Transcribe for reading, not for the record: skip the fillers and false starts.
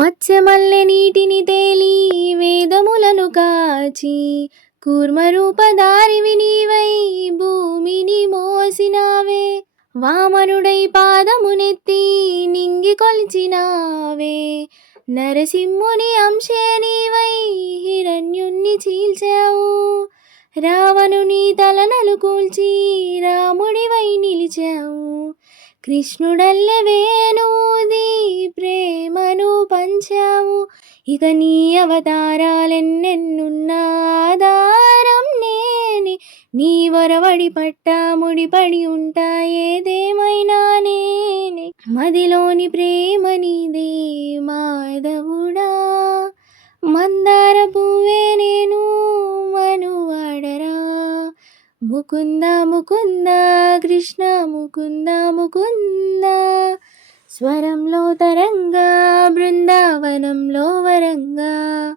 మత్స్యమల్లె నీటిని తేలి వేదములను కాచి కూర్మరూపధారివి నీవై భూమిని మోసినావే. వామనుడై పాదమునెత్తి నింగి కొలిచినావే. నరసింహుని అంశే నీవై హిరణ్యుణ్ణి చీల్చావు. రావణుని తలనలు కూల్చి రాముడివై నిలిచావు. కృష్ణుడల్లె వేణూది ప్రేమను పంచావు. ఇక నీ అవతారాలెన్నెన్నున్నా ఆధారం నేనే. నీ వరవడి పట్టా ముడిపడి ఉంటా ఏదేమైనా నేనే. మదిలోని ప్రేమ నీదే మాధవుడా. మందార పువ్వే నేను మనువాడరా. ముకుంద ముకుంద కృష్ణ ముకుంద ముకుంద. స్వరంలో తరంగా బృందావనంలో వరంగా.